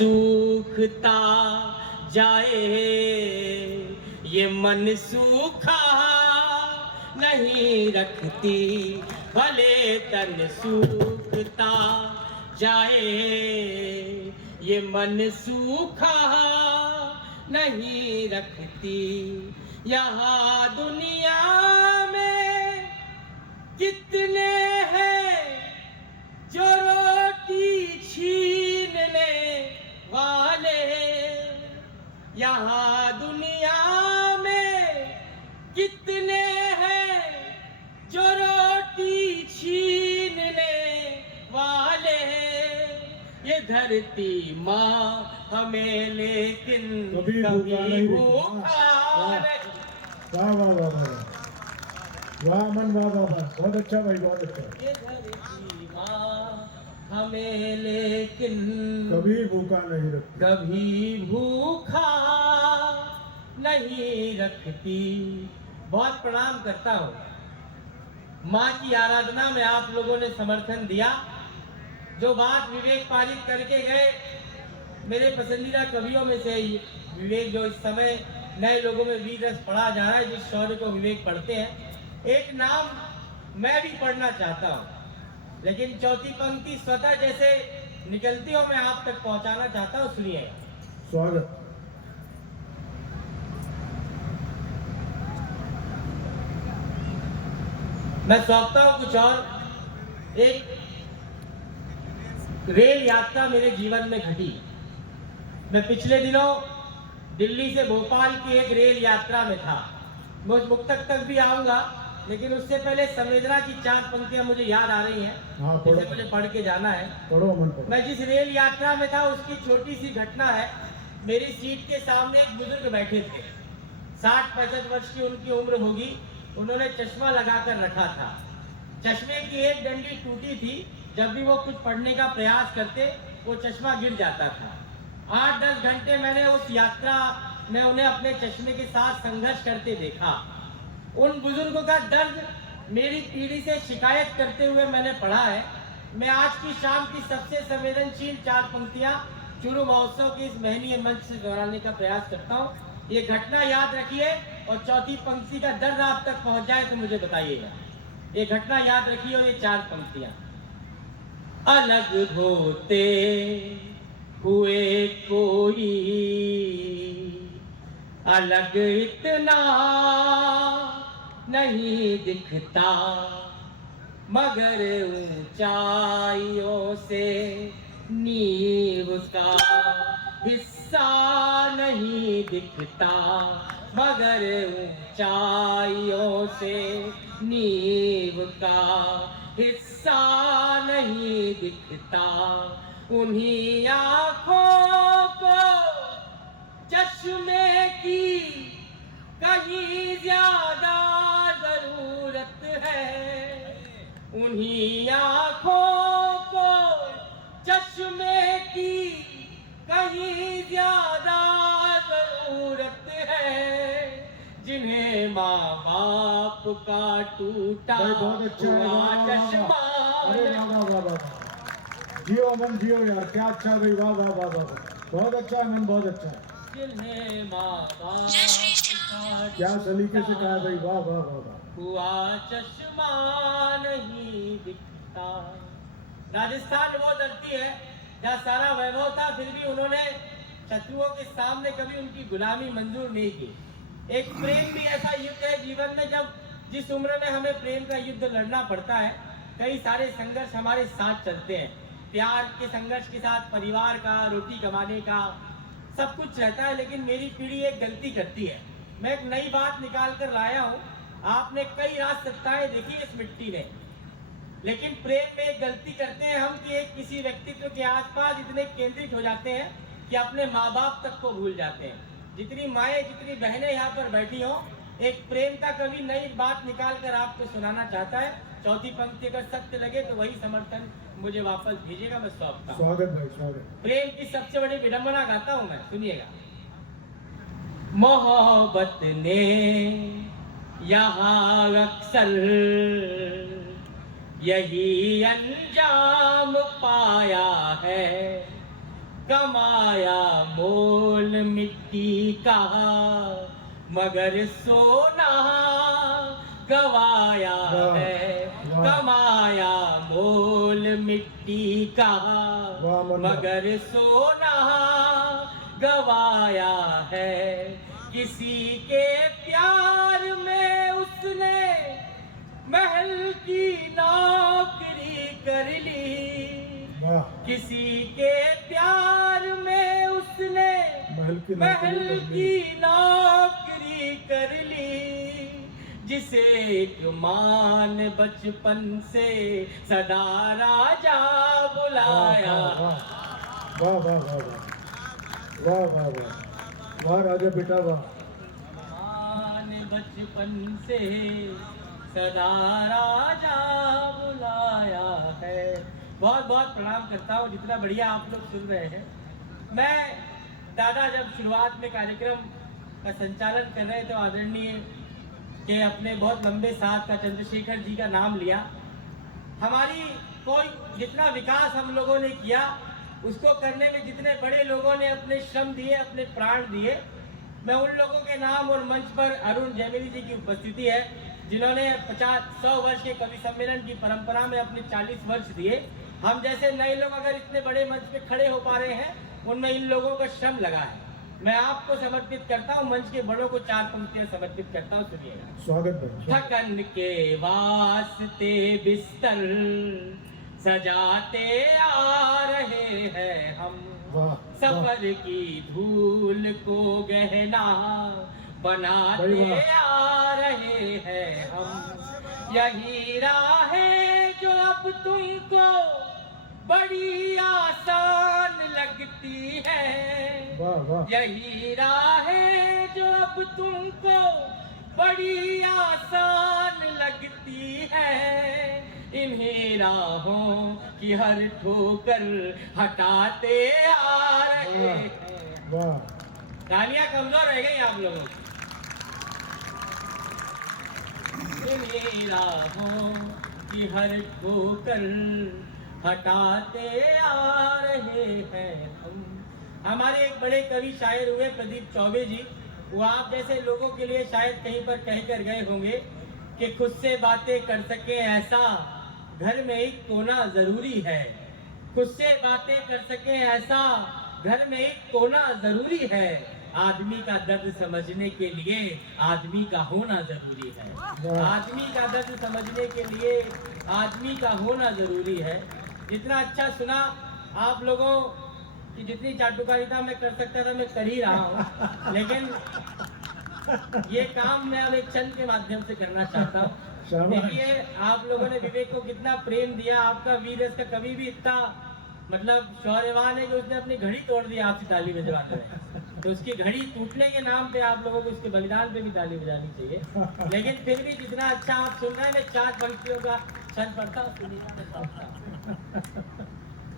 सूखता जाए, ये मन सूखा नहीं रखती, भले तन सूखता जाए, ये मन सूखा नहीं रखती। यहाँ दुनिया में कितने हैं जो रोटी छीनने वाले, यहाँ दुनिया में कितने हैं जो रोटी छीनने वाले। ये धरती माँ हमें लेकिन कभी भूखा नहीं। वाह वाह वाह वाह वाह मन वाह वाह वाह, बहुत अच्छा भाई, बहुत अच्छा। ये धरती माँ हमें लेकिन कभी भूखा नहीं रखती, कभी भूखा नहीं रखती। बहुत प्रणाम करता हूँ। माँ की आराधना में आप लोगों ने समर्थन दिया। जो बात विवेक पारित करके गए, मेरे पसंदीदा कवियों में से विवेक, जो इस समय नए लोगों में वीर रस पढ़ा जा रहा है, जिस शौर्य को विवेक पढ़ते हैं, एक नाम मैं भी पढ़ना चाहता हूँ, लेकिन चौथी पंक्ति स्वतः जैसे निकलती हो मैं आप तक पहुंचाना चाहता हूँ। सुनिए। स्वागत। मैं सौंपता हूँ कुछ और। एक रेल यात्रा मेरे जीवन में घटी। मैं पिछले दिनों दिल्ली से भोपाल की एक रेल यात्रा में था। मैं उस मुक्तक तक भी आऊंगा, लेकिन उससे पहले संवेदना की 4 पंक्तियां मुझे याद आ रही हैं, जिसे मुझे पढ़ के जाना है। पढ़ो मन पढ़ो। मैं जिस रेल यात्रा में था उसकी छोटी सी घटना है। मेरी सीट के सामने एक बुजुर्ग बैठे थे। 60-65 वर्ष की उनकी उम्र होगी। उन्होंने चश्मा लगाकर रखा था। चश्मे की एक डंडी टूटी थी। जब भी वो कुछ पढ़ने का प्रयास करते, वो चश्मा गिर जाता था। 8-10 घंटे मैंने उस यात्रा में उन्हें अपने चश्मे के साथ संघर्ष करते देखा। उन बुजुर्गों का दर्द मेरी पीढ़ी से शिकायत करते हुए मैंने पढ़ा है। मैं आज की शाम की सबसे संवेदनशील 4 पंक्तियां चुरू महोत्सव के इस महनीय मंच से दोहराने का प्रयास करता हूँ। ये घटना याद रखिए और चौथी पंक्ति का दर्द आप तक पहुंच जाए तो मुझे बताइएगा। ये घटना याद रखिए और ये 4 पंक्तियां। अलग होते हुए कोई अलग इतना नहीं दिखता, मगर ऊंचाइयों से नींव का हिस्सा नहीं दिखता, मगर ऊंचाइयों से नींव का हिस्सा नहीं दिखता। उन्हीं आँखों को चश्मे की कहीं ज्यादा जरूरत है। उन्हीं आँखों को चश्मे की कहीं ज्यादा जरूरत है, जिन्हें माँ बाप का टूटा हुआ चश्मा। अरे वाह वाह वाह वाह, जियो मन जियो यार, क्या अच्छा भाई, वाह वाह वाह वाह, बहुत अच्छा मन, बहुत अच्छा। जिन्हें माँ बाप क्या सलीके से कहा भाई, वाह वाह वाह वाह। हुआ चश्मा नहीं दिखता। राजस्थान वो धरती है जहाँ सारा वैभव था, फिर भी उन्होंने शत्रुओं के सामने कभी उनकी गुलामी मंजूर नहीं की। एक प्रेम भी ऐसा युद्ध है जीवन में, जब जिस उम्र में हमें प्रेम का युद्ध लड़ना पड़ता है, कई सारे संघर्ष हमारे साथ चलते हैं। प्यार के संघर्ष के साथ परिवार का, रोटी कमाने का, सब कुछ रहता है। लेकिन मेरी पीढ़ी एक गलती करती है। मैं एक नई बात निकाल कर लाया हूँ। आपने कई राज सत्ताएं देखी इस मिट्टी में, लेकिन प्रेम में एक गलती करते हैं हम कि एक किसी व्यक्तित्व के आसपास इतने केंद्रित हो जाते हैं कि अपने माँ बाप तक को भूल जाते हैं। जितनी माएँ, जितनी बहनें यहाँ पर बैठी हों, एक प्रेम का कवि नई बात निकाल कर आपको सुनाना चाहता है। चौथी पंक्ति अगर सत्य लगे तो वही समर्थन मुझे वापस भेजिएगा, मैं सौंपता हूं। स्वागत भाई, स्वागत। प्रेम की सबसे बड़ी विडंबना गाता हूं मैं, सुनिएगा। मोहब्बत ने यहाँ अक्सर यही अंजाम पाया है, कमाया मोल मिट्टी का, मगर सोना गवाया वाह, है। वाह। कमाया मोल मिट्टी का, वाह मुन्ना। मगर सोना गवाया है। किसी के प्यार में उसने महल की नौकरी कर ली, वाह, किसी के प्यार में उसने महल की नौकरी कर ली। जिसे एक माँ ने बचपन से सदा राजा बुलाया। वाह वाह वाह वाह वाह वाह वाह वाह राजा बेटा वाह। माँ ने बचपन से सदा राजा बुलाया है। बहुत बहुत प्रणाम करता हूँ, जितना बढ़िया आप लोग सुन रहे हैं। मैं दादा जब शुरुआत में कार्यक्रम का संचालन कर रहे थे, आदरणीय के अपने बहुत लंबे साथ का चंद्रशेखर जी का नाम लिया। हमारी कोई जितना विकास हम लोगों ने किया, उसको करने में जितने बड़े लोगों ने अपने श्रम दिए, अपने प्राण दिए, मैं उन लोगों के नाम और मंच पर अरुण जैमिनी जी की उपस्थिति है, जिन्होंने 50-100 वर्ष के कवि सम्मेलन की परंपरा में अपने 40 वर्ष दिए। हम जैसे नए लोग अगर इतने बड़े मंच पे खड़े हो पा रहे हैं, उनमें इन लोगों का श्रम लगा है। मैं आपको समर्पित करता हूँ, मंच के बड़ों को 4 पंक्तियां समर्पित करता हूँ, सुनिएगा। स्वागत भाई। थकन के वास्ते बिस्तर सजाते आ रहे हैं हम, वाह, सफर की धूल को गहना बनाते वाह। आ रहे हैं हम। यही राह है जो अब तुमको बड़ी आसान लगती है, वाह वाह यही राह है जो अब तुमको बड़ी आसान लगती है। इन्हीं राहों की हर ठोकर हटाते आ रहे हैं। वाह। तालियां कमजोर रह गई आप लोगों की। इन्हीं राहों की हर ठोकर हटाते आ रहे हैं हम। हमारे एक बड़े कवि शायर हुए प्रदीप चौबे जी, वो आप जैसे लोगों के लिए शायद कहीं पर कह कर गए होंगे कि खुद से बातें कर सके ऐसा घर में एक कोना जरूरी है। खुद से बातें कर सके ऐसा घर में एक कोना जरूरी है। आदमी का दर्द समझने के लिए आदमी का होना जरूरी है। आदमी का दर्द समझने के लिए आदमी का होना जरूरी है। जितना अच्छा सुना आप लोगों की, जितनी चाटुकारिता मैं कर सकता था मैं कर ही रहा हूँ, लेकिन ये काम मैं अब एक छंद के माध्यम से करना चाहता हूँ। देखिए आप लोगों ने विवेक को कितना प्रेम दिया। आपका वीर का कवि भी इतना मतलब शौर्यवान है कि उसने अपनी घड़ी तोड़ दी आपसे ताली बजवाने में। तो उसकी घड़ी टूटने के नाम पे आप लोगों को उसके बलिदान पे भी ताली बजानी चाहिए। लेकिन फिर भी जितना अच्छा आप सुन रहे हैं, मैं 4 पंक्तियों का छंद पढ़ता हूँ।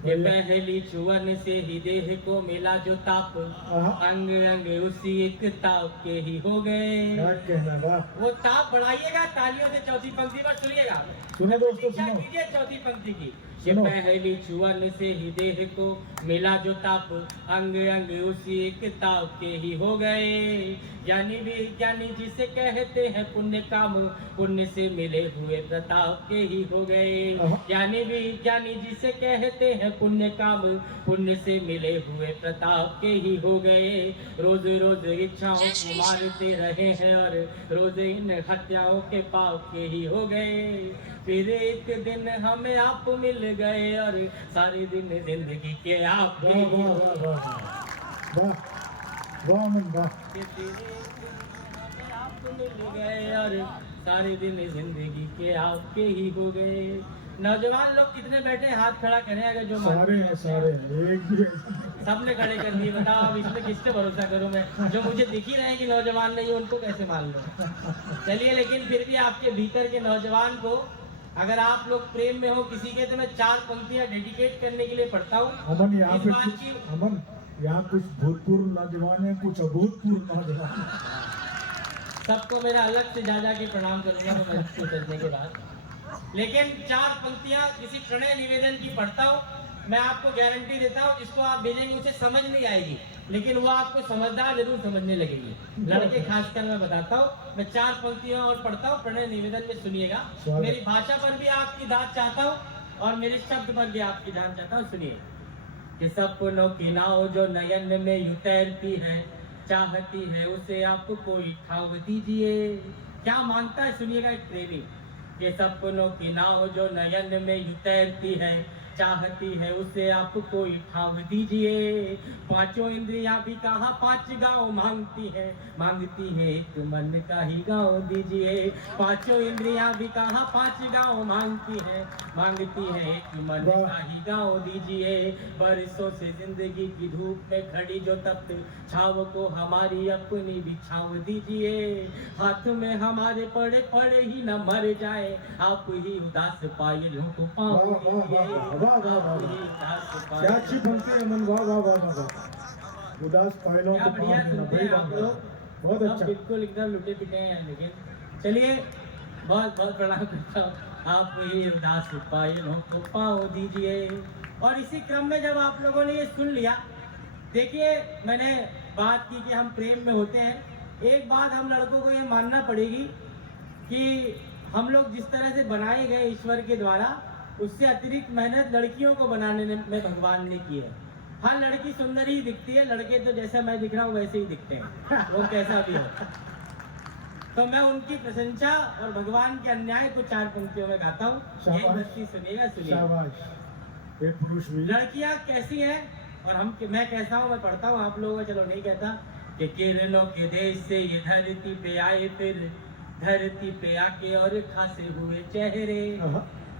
ये पहली चुवन से ही देह को मिला जो ताप, अंग अंग उसी एक ताप के ही हो गए। वो ताप बढ़ाइएगा तालियों से। चौथी पंक्ति पर सुनिएगा, सुनो दोस्तों, सुनो। कीजिए चौथी पंक्ति की। ये पहली चुवन से ही देह को मिला जो ताप, अंग अंग उसी एक ताप के ही हो गए। ज्ञानी विज्ञानी जिसे कहते हैं पुण्य काम, पुण्य से मिले हुए प्रताप के ही हो गए। ज्ञानी विज्ञानी जिसे कहते हैं पुण्य काम, पुण्य से मिले हुए प्रताप के ही हो गए। रोज रोज इच्छाओं को मारते रहे हैं और रोज इन हत्याओं के पाप के ही हो गए। फिर एक दिन हमें आप मिल गए और सारे दिन जिंदगी के आप के ही हो गए। आप मिल गए और सारे दिन जिंदगी के आपके ही हो गए। नौजवान लोग कितने बैठे हैं, हाथ खड़ा करें अगर जो सारे एक भी सबने खड़े कर दिए। बताओ अब इसमें किससे भरोसा करूं मैं, जो मुझे दिख ही रहे हैं कि नौजवान नहीं है, उनको कैसे मान लो। चलिए, लेकिन फिर भी आपके भीतर के नौजवान को अगर आप लोग प्रेम में हो किसी के, तो मैं 4 पंक्तियां डेडिकेट करने के लिए पढ़ता हूँ। अमन यहाँ कुछ भूतपूर्व नौजवान है, कुछ अभूतपूर्व नौजवान। सबको मेरा अलग से जा के प्रणाम करूंगा तो मैं करने के बाद। लेकिन 4 पंक्तियां किसी प्रणय निवेदन की पढ़ता हूँ। मैं आपको गारंटी देता हूँ जिसको आप भेजेंगे उसे समझ नहीं आएगी, लेकिन वो आपको समझदार जरूर समझने लगेंगे। लड़के खासकर मैं बताता हूँ, मैं 4 पंक्तियां और पढ़ता हूँ, प्रणय निवेदन में सुनिएगा। मेरी भाषा पर भी आपकी दाद चाहता हूँ और मेरे शब्द पर भी आपकी दाद चाहता हूँ, सुनिए। कि सपनों की नाव जो नयन में यूं तैरती है, चाहती है उसे आप कोई ठाव दीजिए। क्या मांगता है सुनिएगा एक प्रेमी, कि सपनों की नाव जो नयन में यूं तैरती है, चाहती है उसे आप कोई ठाव दीजिए। पांचों इंद्रियां भी कहा 5 गांव मांगती है एक मन का ही गांव दीजिए। पांचों इंद्रियां भी कहा 5 गांव मांगती है एक मन का ही गांव दीजिए। बरसों से जिंदगी की धूप में खड़ी जो तप्त छाव को हमारी अपनी भी छाव दीजिए। हाथ में हमारे पड़े पड़े ही न मर जाए, आप ही उदास पायलों को पाँव दीजिए। वाह वाह वाह वाह, क्या अच्छी पंक्ति है अमन, वाह वाह वाह वाह। उदास पायलों क्या को बढ़िया पाँव देना, सुनते बड़ी हैं आप बात है। लोग, बहुत सब अच्छा। बिल्कुल एकदम लुटे पिटे हैं। लेकिन चलिए, बहुत बहुत प्रणाम करता हूँ, आप ही उदास पायलों को पाँव दीजिए। और इसी क्रम में जब आप लोगों ने ये सुन लिया, देखिए मैंने बात की कि हम प्रेम में होते हैं। एक बात हम लड़कों को ये मानना पड़ेगी कि हम लोग जिस तरह से बनाए गए ईश्वर के द्वारा, उससे अतिरिक्त मेहनत लड़कियों को बनाने में भगवान ने की है। हाँ, लड़की सुंदर ही दिखती है, लड़के तो जैसा मैं दिख रहा हूँ वैसे ही दिखते हैं, वो कैसा भी हो। तो मैं उनकी प्रशंसा और भगवान के अन्याय को 4 पंक्तियों में गाता हूँ। यही मस्ती सुनिएगा, सुनिएगा। शाबाश, एक पुरुष भी। लड़कियां कैसी हैं और मैं कैसा हूँ, मैं पढ़ता हूँ, आप लोगों का चलो नहीं कहता। कि किरणों के देश से ये धरती पे आए, फिर धरती पे आके और खासे हुए चेहरे।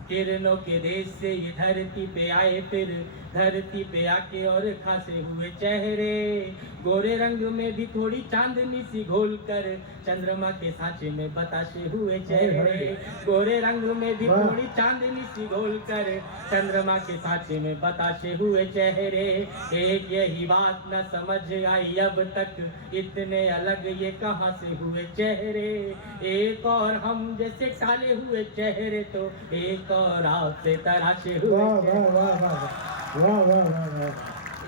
किरणों के देश से ये धरती पे आए, फिर धरती पे आके और खासे हुए चेहरे। गोरे रंग में भी थोड़ी चांदनी सी घोल कर, चंद्रमा के सांचे में बताशे हुए चेहरे। गोरे रंग में भी थोड़ी चांदनी सी घोल कर, चंद्रमा के सांचे में बताशे हुए चेहरे। एक यही बात न समझ आई अब तक, इतने अलग ये कहाँ से हुए चेहरे। एक और हम जैसे टाले हुए चेहरे, तो एक और आपसे तराशे हुए चेहरे। वाह वाह वाह वाह,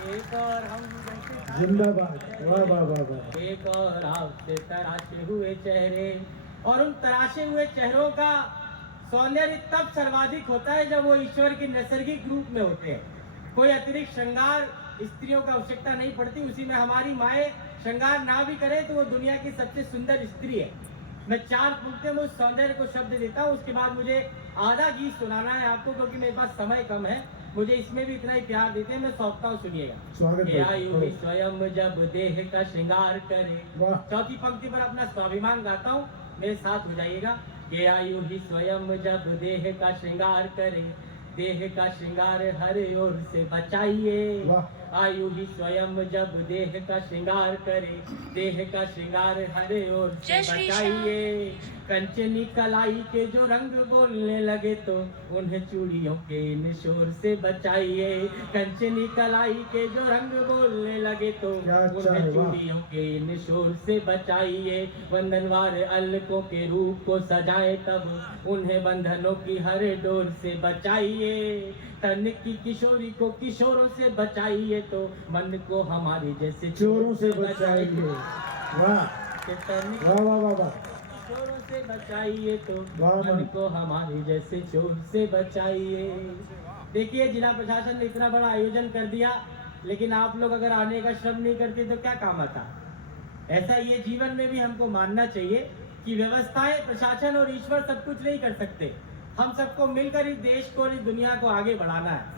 एक और हम जैसे जिंदाबाद, वाह वाह वाह वाह। एक और आपसे तराशे हुए चेहरे। और उन तराशे हुए चेहरों का सौंदर्य तब सर्वाधिक होता है जब वो ईश्वर के नैसर्गिक रूप में होते हैं। कोई अतिरिक्त श्रृंगार स्त्रियों का आवश्यकता नहीं पड़ती, उसी में हमारी माएँ श्रृंगार ना भी करे तो वो दुनिया की सबसे सुंदर स्त्री है। मैं 4 पंक्तियों में उस सौंदर्य को शब्द देता हूँ, उसके बाद मुझे आधा गीत सुनाना है आपको, क्योंकि मेरे पास समय कम है। मुझे इसमें भी इतना ही प्यार देते हैं, मैं सौंपता हूँ, सुनिएगा। आयु ही स्वयं जब देह का श्रृंगार करे। चौथी पंक्ति पर अपना स्वाभिमान गाता हूँ, मेरे साथ हो जाइएगा। कि आयु ही स्वयं जब देह का श्रृंगार करे, देह का श्रृंगार हर ओर से बचाइए। आयु ही स्वयं जब देह का श्रृंगार करे, देह का श्रृंगार हर ओर से बचाइए। कंचनी कलाई के जो रंग बोलने लगे, तो उन्हें चूड़ियों के निशोर से बचाइए। कंचनी कलाई के जो रंग बोलने लगे, तो उन्हें चूड़ियों के निशोर से बचाइए। बंधनवार अलकों के रूप को सजाए, तब उन्हें बंधनों की हर डोर से बचाइए। तन की किशोरी को किशोरों से बचाइए, तो मन को हमारे जैसे चोरों से बचाइए। वाह वाह वाह वाह, चोरों से बचाइए, तो मन को हमारे जैसे चोर से बचाइए। देखिए, जिला प्रशासन ने इतना बड़ा आयोजन कर दिया, लेकिन आप लोग अगर आने का श्रम नहीं करते तो क्या काम आता। ऐसा ये जीवन में भी हमको मानना चाहिए कि व्यवस्थाएं, प्रशासन और ईश्वर सब कुछ नहीं कर सकते। हम सबको मिलकर इस देश को और इस दुनिया को आगे बढ़ाना है।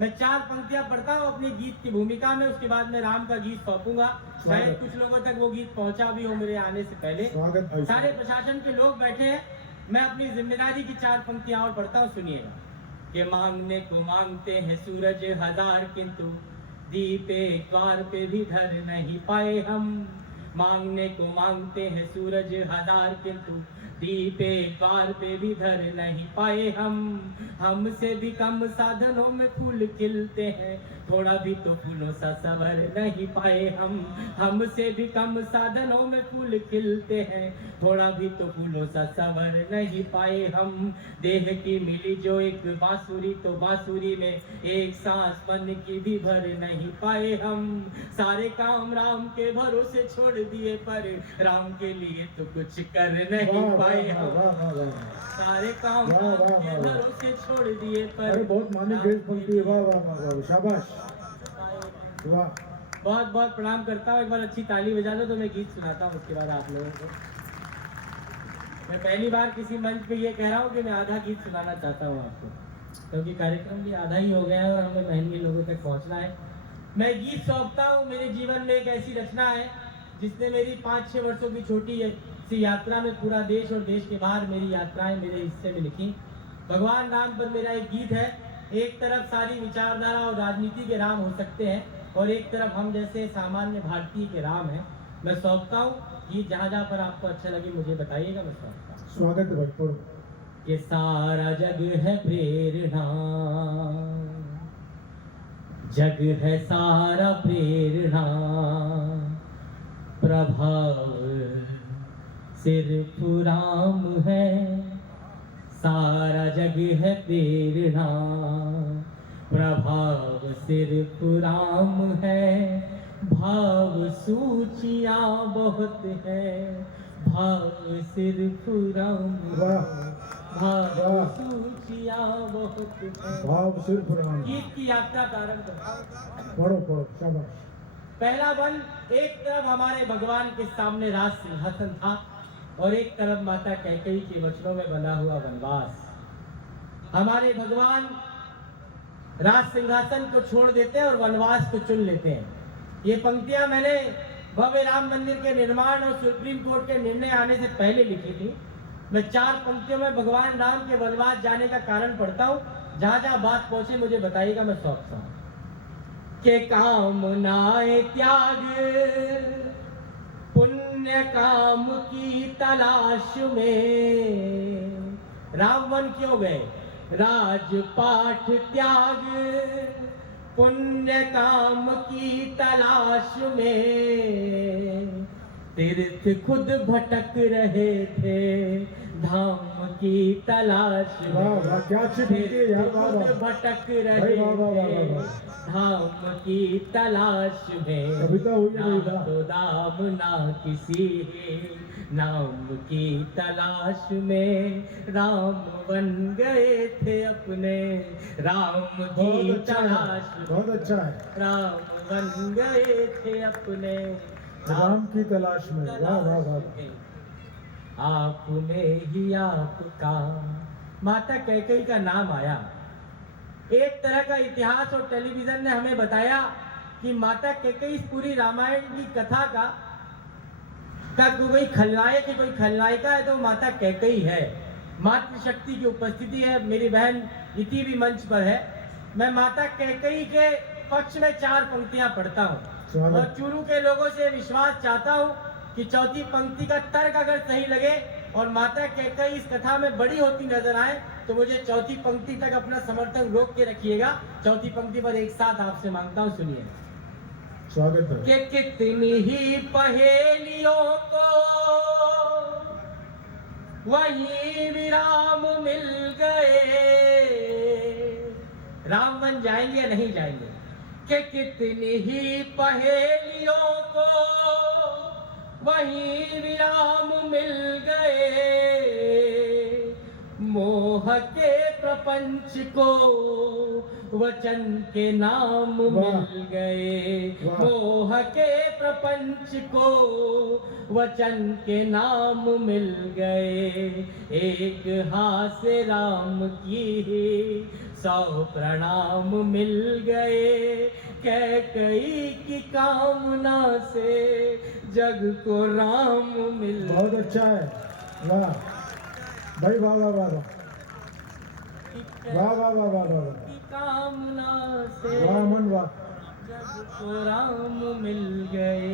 मैं 4 पंक्तियां पढ़ता हूँ अपनी गीत की भूमिका में, उसके बाद मैं राम का गीत सौंपूंगा। शायद कुछ लोगों तक वो गीत पहुंचा भी हो मेरे आने से पहले। सारे प्रशासन के लोग बैठे हैं, मैं अपनी जिम्मेदारी की 4 पंक्तियां और पढ़ता हूँ, सुनिएगा। कि मांगने को मांगते हैं सूरज हजार, किंतु दीप एक द्वार पे भी धर नहीं पाए हम। मांगने को मांगते हैं सूरज हजार, किंतु दीप एक बार पे भी धर नहीं पाए हम, हमसे भी कम साधनों में फूल खिलते हैं, थोड़ा भी तो फूलों सा संवर नहीं पाए हम, हमसे भी कम साधनों में फूल खिलते हैं, थोड़ा भी तो फूलों सा संवर नहीं पाए हम। देह की मिली जो एक बांसुरी, तो बांसुरी में एक सांस बन की भी भर नहीं पाए हम, सारे काम राम के भरोसे छोड़ दिए, पर राम के लिए तो कुछ कर नहीं वाह, पाए वाह, हम, वाह, वाह, वाह। सारे काम वाह, राम वाह, के वाह। भरोसे छोड़ दिए, पर अरे बहुत मानी राम देश के पंक्ति है, वाह वाह वाह वाह, शाबाश, वाह। बहुत बहुत प्रणाम करता हूँ। एक बार अच्छी ताली बजा लो तो मैं गीत सुनाता हूँ उसके बाद आप लोगों को। मैं पहली बार किसी मंच पे ये कह रहा हूँ कि मैं आधा गीत सुनाना चाहता हूँ आपको, क्योंकि कार्यक्रम भी आधा ही हो गया है और हमें महंगे लोगों तक पहुँचना है। मैं गीत सौंपता हूँ, मेरे जीवन में एक ऐसी रचना है जिसने मेरी 5-6 वर्षों की छोटी सी यात्रा में पूरा देश और देश के बाहर मेरी यात्राएं मेरे हिस्से में लिखी। भगवान राम पर मेरा एक गीत है। एक तरफ सारी विचारधारा और राजनीति के राम हो सकते हैं और एक तरफ हम जैसे सामान्य भारतीय के राम हैं। मैं सौंपता हूँ गीत, जहाँ जहाँ पर आपको अच्छा लगे मुझे बताइएगा, मैं सौंपता हूँ। स्वागत है भाई, पढ़ो। ये सारा जग है प्रेरणा, जग है सारा प्रेरणा, प्रभाव सिर्फ राम है, सारा जग है प्रेरणा, प्रभाव सिर्फ राम है, भाव सूचियाँ बहुत है, भाव सिर्फ राम है, भाव वाह। सूचियाँ बहुत है। भाव सिर्फ राम। गीत की यात्रा प्रारंभ करता। पढ़ो पढ़ो, शाबाश। पहला वन, एक तरफ हमारे भगवान के सामने राज सिंहासन था और एक तरफ माता कैकेयी के वचनों में बना हुआ वनवास। हमारे भगवान राज सिंहासन को छोड़ देते हैं और वनवास को चुन लेते हैं। ये पंक्तियां मैंने भव्य राम मंदिर के निर्माण और सुप्रीम कोर्ट के निर्णय आने से पहले लिखी थी। मैं 4 पंक्तियों में भगवान राम के वनवास जाने का कारण पढ़ता हूँ, जहां जहां बात पहुंचे मुझे बताइएगा, मैं सौंपता हूँ। के कामनाए त्याग पुण्य काम की तलाश में, राम वन क्यों गए? राजपाट त्याग पुण्य काम की तलाश में, तीर्थ खुद भटक रहे थे धाम की तलाश में। वाह वाह, क्या अच्छी पंक्ति है यार, वाह वाह। खुद भटक भाई रहे वाह वाह वाह थे वाह। धाम की तलाश में, कविता हुई नाम नहीं वाह। तो दाम ना किसी है, नाम की तलाश में राम बन गए थे अपने, राम बहुत की अच्छा तलाश है, में बहुत अच्छा है। राम बन गए थे अपने, राम की तलाश में, वाह वाह वाह। आप में ही आपका, माता कैकेयी का नाम आया। एक तरह का इतिहास और टेलीविजन ने हमें बताया कि माता कैकेयी इस पूरी रामायण की कथा का कोई खलनायक है, कोई खलनायिका है तो माता कैकेयी है। मातृशक्ति की उपस्थिति है। मेरी बहन इति भी मंच पर है। मैं माता कैकेयी के पक्ष में 4 पंक्तियां पढ़ता हूँ और चूरू के लोगों से विश्वास चाहता हूँ कि चौथी पंक्ति का तर्क अगर सही लगे और माता कैकेयी इस कथा में बड़ी होती नजर आए तो मुझे चौथी पंक्ति तक अपना समर्थन रोक के रखिएगा। चौथी पंक्ति पर एक साथ आपसे मांगता हूँ, सुनिए। स्वागत है। कि कितनी ही पहेलियों को वही विराम मिल गए, राम बन जाएंगे या नहीं जाएंगे? कि कितनी ही पहेलियों को वही विराम मिल गए, मोह के प्रपंच को वचन के नाम मिल गए, मोह के प्रपंच को वचन के नाम मिल गए, एक हाथ से राम की 100 प्रणाम मिल गए, कैकेयी की कामना से जग को राम मिल। बहुत अच्छा है, वाह भाई, वाह वाह वाह वाह वाह वाह वाह वाह वाह वाह। कामना से वाह मन वाह। जग को राम मिल गए।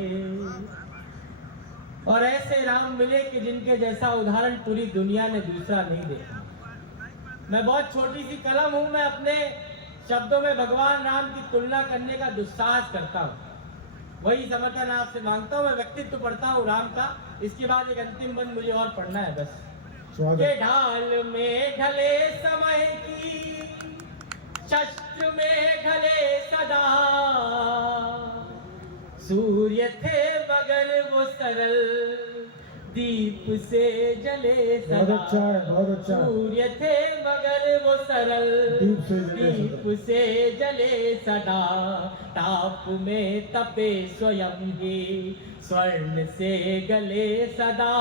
और ऐसे राम मिले कि जिनके जैसा उदाहरण पूरी दुनिया ने दूसरा नहीं देखा। मैं बहुत छोटी सी कलम हूं, मैं अपने शब्दों में भगवान राम की तुलना करने का दुस्साहस करता हूं। वही समर्थन आपसे मांगता हूं। मैं व्यक्तित्व पढ़ता हूं राम का, इसके बाद एक अंतिम बंद मुझे और पढ़ना है बस। के ढाल में ढले समय की, शस्त्र में ढले सदा, सूर्य थे मगर वो सरल, दीप से जले सदा। बहुत अच्छा है, बहुत अच्छा है। सूर्य थे मगर वो सरल, दीप से जले सदा, ताप में तपे स्वयं ही, स्वर्ण से गले सदा।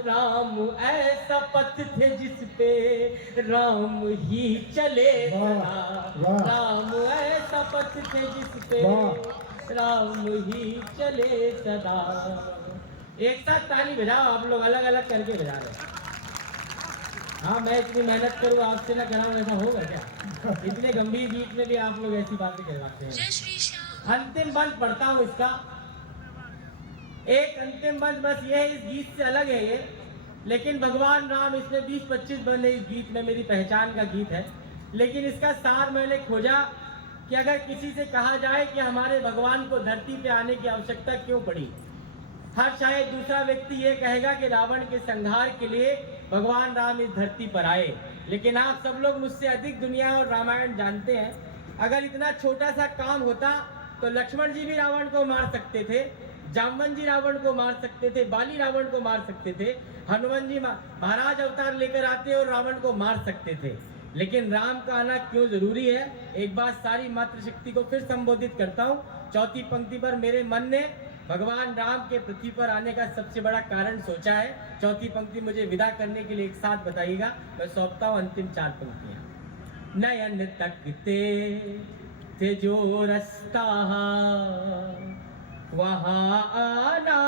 राम ऐसा पथ थे जिस पे राम ही चले सदा। राम ऐसा पथ थे जिस पे राम ही चले सदा। एक साथ ताली बजाओ, आप लोग अलग अलग करके बजा रहे। हाँ, मैं इतनी मेहनत करूँ आपसे ना कराऊँ, ऐसा होगा क्या? इतने गंभीर गीत में भी आप लोग ऐसी बातें करवाते हैं। अंतिम बंद पढ़ता हूँ इसका। एक अंतिम बंद बस ये है, इस गीत से अलग है ये, लेकिन भगवान राम इसमें 20-25 बंद है इस गीत में, मेरी पहचान का गीत है। लेकिन इसका सार मैंने खोजा कि अगर किसी से कहा जाए कि हमारे भगवान को धरती पे आने की आवश्यकता क्यों पड़ी, हर शायद दूसरा व्यक्ति ये कहेगा कि रावण के संहार के लिए भगवान राम इस धरती पर आए। लेकिन आप सब लोग मुझसे अधिक दुनिया और रामायण जानते हैं। अगर इतना छोटा सा काम होता तो लक्ष्मण जी भी रावण को मार सकते थे, जामवन जी रावण को मार सकते थे, बाली रावण को मार सकते थे, हनुमान जी महाराज अवतार लेकर आते और रावण को मार सकते थे। लेकिन राम का आना क्यों जरूरी है, एक बात सारी मातृशक्ति को फिर संबोधित करता हूँ। चौथी पंक्ति पर मेरे मन ने भगवान राम के पृथ्वी पर आने का सबसे बड़ा कारण सोचा है। चौथी पंक्ति मुझे विदा करने के लिए एक साथ बताइएगा, मैं सौंपता हूँ अंतिम 4 पंक्तियां। नयन तकते थे जो रास्ता, वहां आना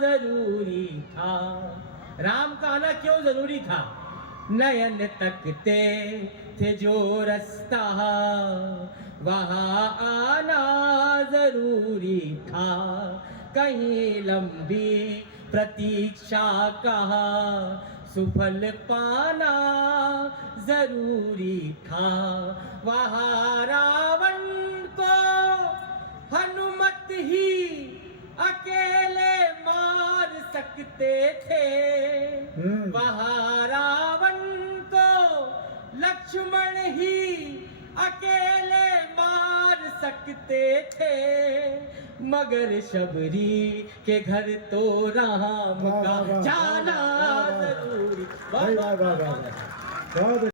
जरूरी था। राम का आना क्यों जरूरी था? नयन तकते थे जो रास्ता, वहां आना जरूरी था। कहीं लंबी प्रतीक्षा कहा, सुफल पाना जरूरी था। वहां रावण को हनुमत ही अकेले मार सकते थे, वहां रावण को लक्ष्मण ही अकेले मार सकते थे। मगर शबरी के घर तो राम का जाना जरूरी। वाह वाह वाह वाह।